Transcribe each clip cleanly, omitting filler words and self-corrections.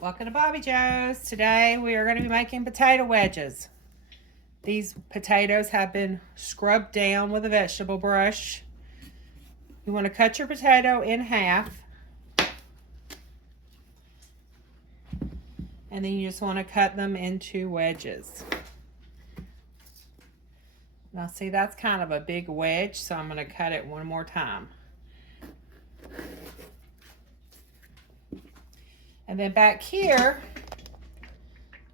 Welcome to Bobbi Jo's. Today we are going to be making potato wedges. These potatoes have been scrubbed down with a vegetable brush. You want to cut your potato in half. And then you just want to cut them into wedges. Now see, that's kind of a big wedge, so I'm going to cut it one more time. And then back here,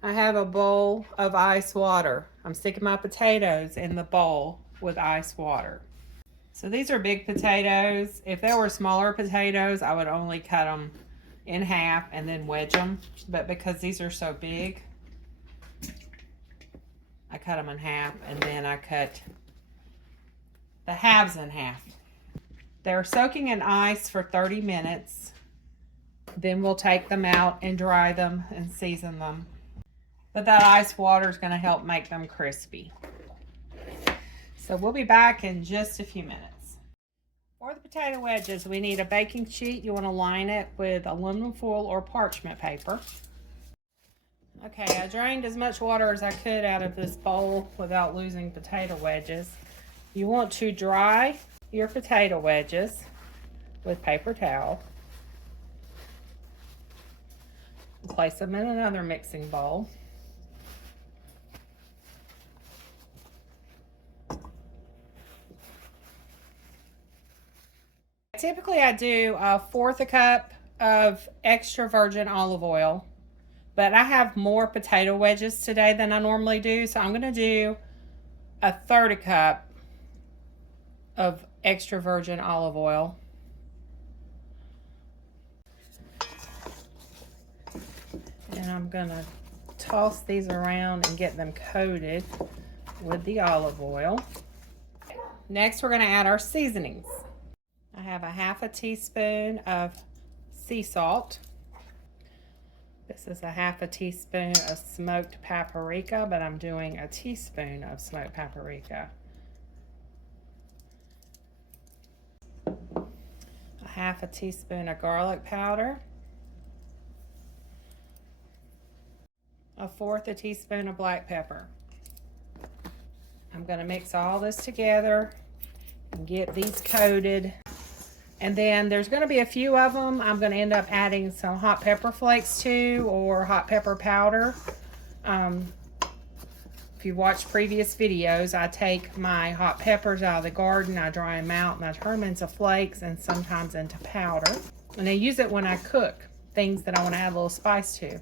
I have a bowl of ice water. I'm sticking my potatoes in the bowl with ice water. So these are big potatoes. If they were smaller potatoes, I would only cut them in half and then wedge them. But because these are so big, I cut them in half and then I cut the halves in half. They're soaking in ice for 30 minutes. Then we'll take them out and dry them and season them. But that ice water is going to help make them crispy. So we'll be back in just a few minutes. For the potato wedges, we need a baking sheet. You want to line it with aluminum foil or parchment paper. Okay, I drained as much water as I could out of this bowl without losing potato wedges. You want to dry your potato wedges with paper towel. Place them in another mixing bowl. Typically I do 1/4 cup of extra virgin olive oil, but I have more potato wedges today than I normally do, so I'm going to do 1/3 cup of extra virgin olive oil. And I'm going to toss these around and get them coated with the olive oil. Next, we're going to add our seasonings. I have a 1/2 teaspoon of sea salt. This is a 1/2 teaspoon of smoked paprika, but I'm doing a teaspoon of smoked paprika. A 1/2 teaspoon of garlic powder. 1/4 teaspoon of black pepper. I'm going to mix all this together and get these coated. And then there's going to be a few of them I'm going to end up adding some hot pepper flakes to, or hot pepper powder. If you watched previous videos, I take my hot peppers out of the garden, I dry them out, and I turn them into flakes and sometimes into powder. And I use it when I cook things that I want to add a little spice to.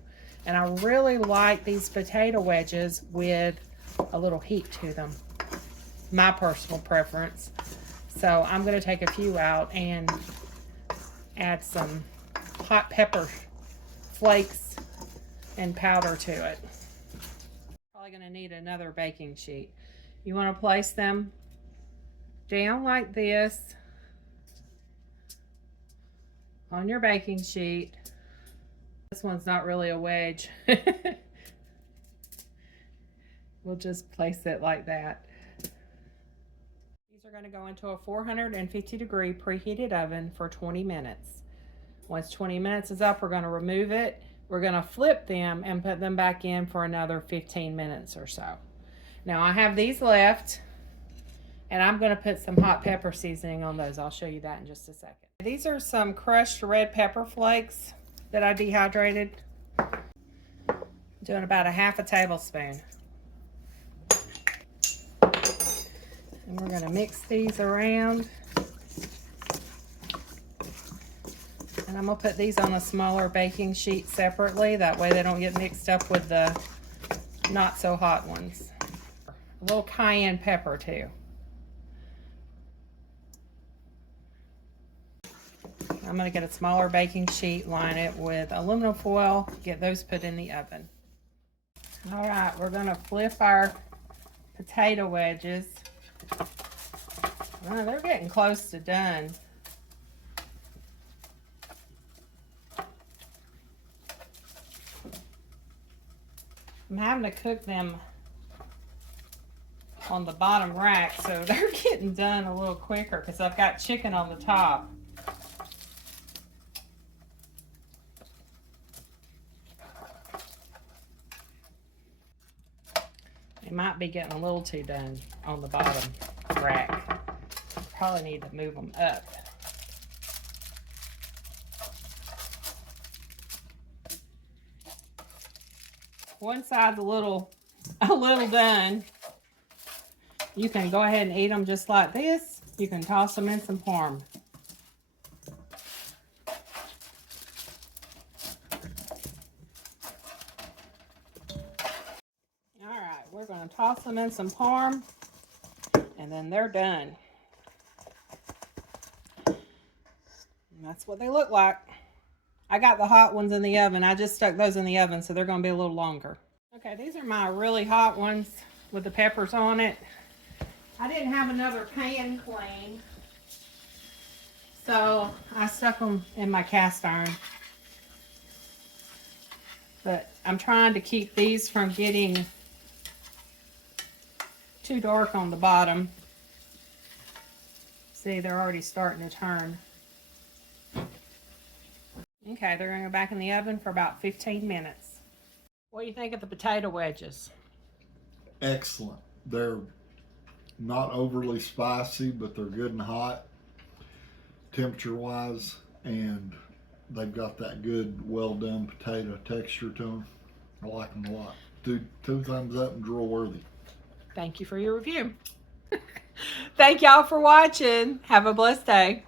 And I really like these potato wedges with a little heat to them. My personal preference. So I'm going to take a few out and add some hot pepper flakes and powder to it. Probably going to need another baking sheet. You want to place them down like this on your baking sheet. This one's not really a wedge. We'll just place it like that. These are going to go into a 450-degree preheated oven for 20 minutes. Once 20 minutes is up, we're going to remove it. We're going to flip them and put them back in for another 15 minutes or so. Now I have these left, and I'm going to put some hot pepper seasoning on those. I'll show you that in just a second. These are some crushed red pepper flakes that I dehydrated. I'm doing about a 1/2 tablespoon. And we're going to mix these around. And I'm going to put these on a smaller baking sheet separately. That way they don't get mixed up with the not so hot ones. A little cayenne pepper too. I'm going to get a smaller baking sheet, line it with aluminum foil, get those put in the oven. All right, we're going to flip our potato wedges. Oh, they're getting close to done. I'm having to cook them on the bottom rack, so they're getting done a little quicker because I've got chicken on the top. might be getting a little too done on the bottom rack. Probably need to move them up. One side's a little done. You can go ahead and eat them just like this. You can toss them in some parm. Alright, we're going to toss them in some parm, and then they're done. And that's what they look like. I got the hot ones in the oven. I just stuck those in the oven, so they're going to be a little longer. Okay, these are my really hot ones with the peppers on it. I didn't have another pan clean, so I stuck them in my cast iron. But I'm trying to keep these from getting too dark on the bottom. See, they're already starting to turn. Okay, they're going to go back in the oven for about 15 minutes. What do you think of the potato wedges? Excellent. They're not overly spicy, but they're good and hot temperature wise, and they've got that good well done potato texture to them. I like them a lot. Two thumbs up and drool worthy. Thank you for your review. Thank y'all for watching. Have a blessed day.